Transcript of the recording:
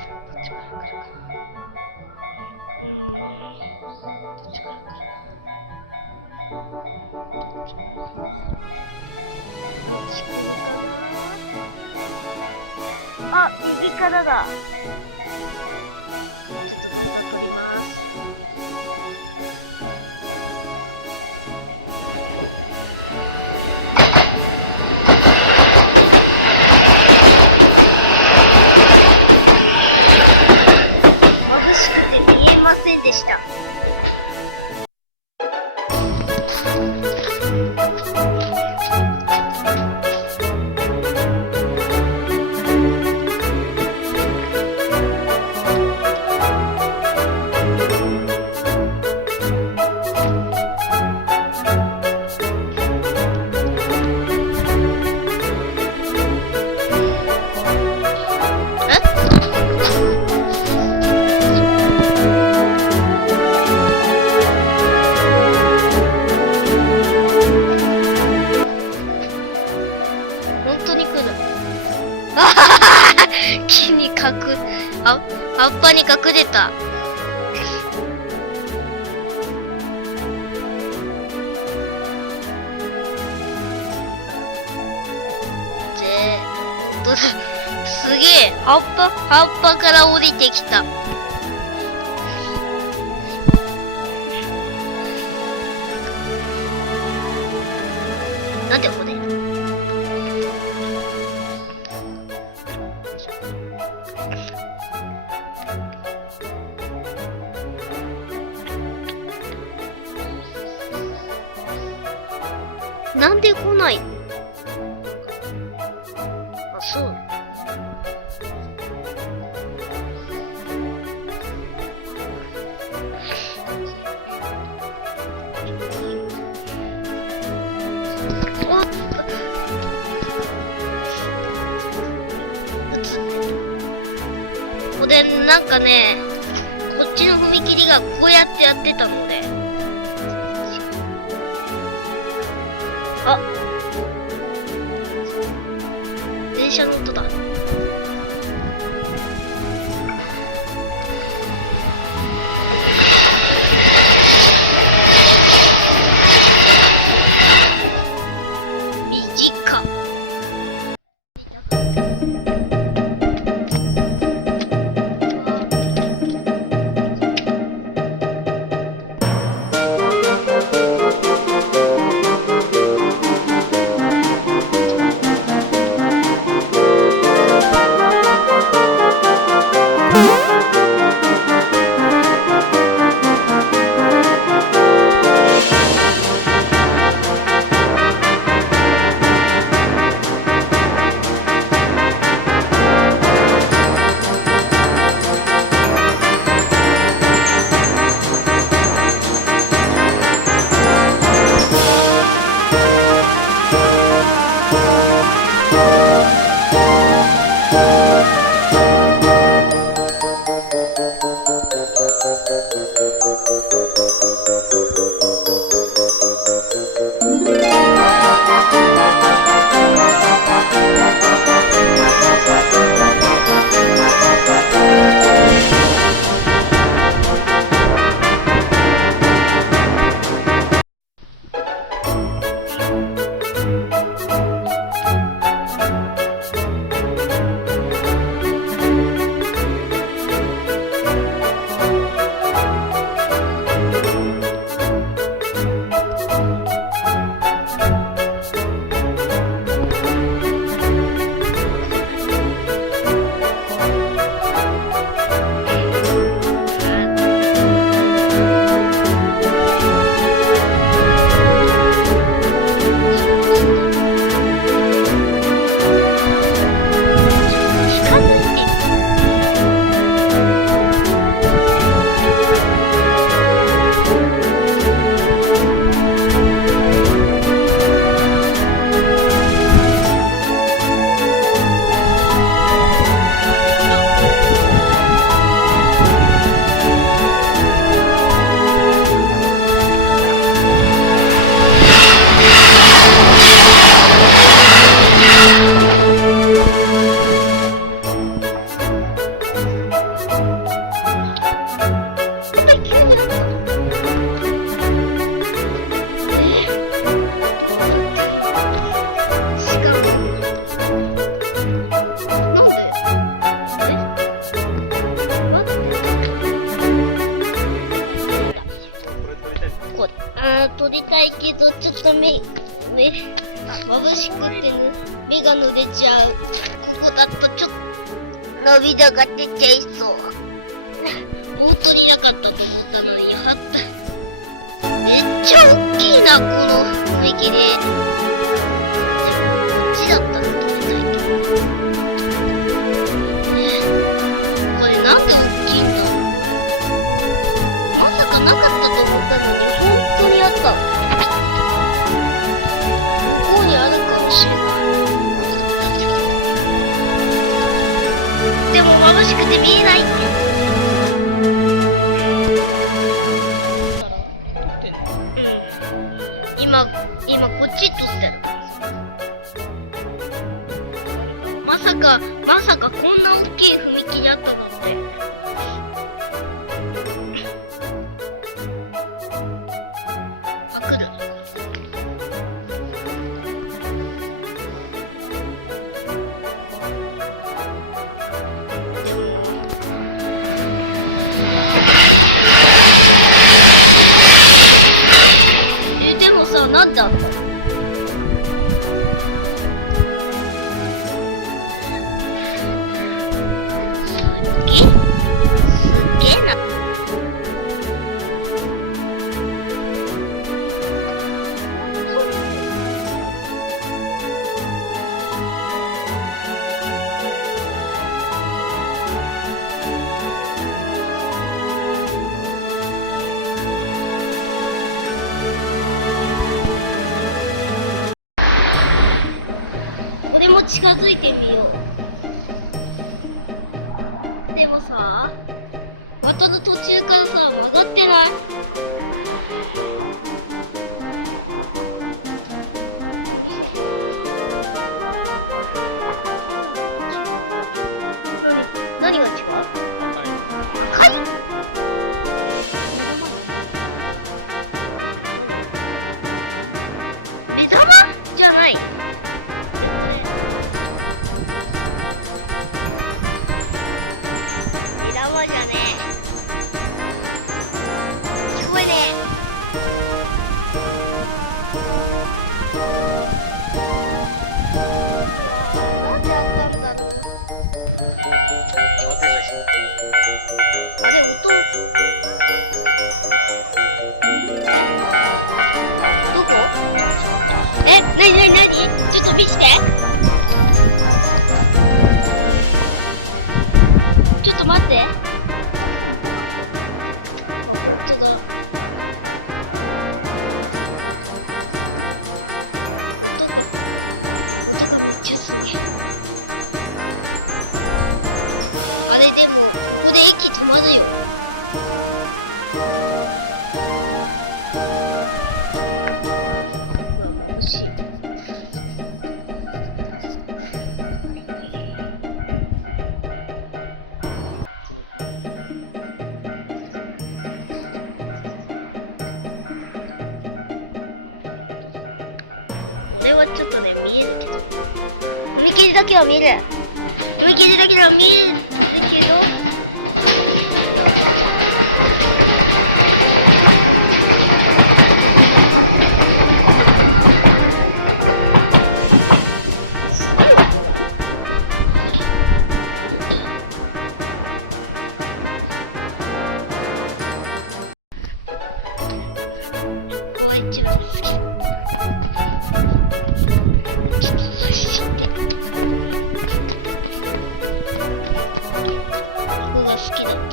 ちから来るかな。どっちから来る。あ、右からだ。ちょっと動画撮ります。眩しくて見えませんでした。木に葉っぱに隠れた。すげえ、葉っぱから降りてきた。なんでここでなんで来ない。あ、そう。これなんかね、こっちの踏切がこうやってやってたので。あ、電車の音だ。短っ。りたいけど、ちょっと眩しくてね、目が濡れちゃう。ここだとちょっと涙が出ちゃいそう。もう取りなかったと思ったのに、めっちゃ大きいな、この踏切。こっちだったら取れないけど。これなんで大きいんだ。まさかなかったと思ったのに、本当にあった。ここにあるかもしれない。でも眩しくて見えないって。今こっち撮ってる。まさかこんな大きい踏切あったなんて。あ、来る。でもさ、なんであったの？近づいてみよう。でもさ、後の途中からさ、曲がってない？何が違う？赤い？目玉じゃない。なにちょっと見せて。ちょっと待って。あれでも、ここで息止まるよ。これはちょっとね、見えるけど。踏切だけは見える。踏切だけは見えるけど。公園中ですけど。ここが好きだった。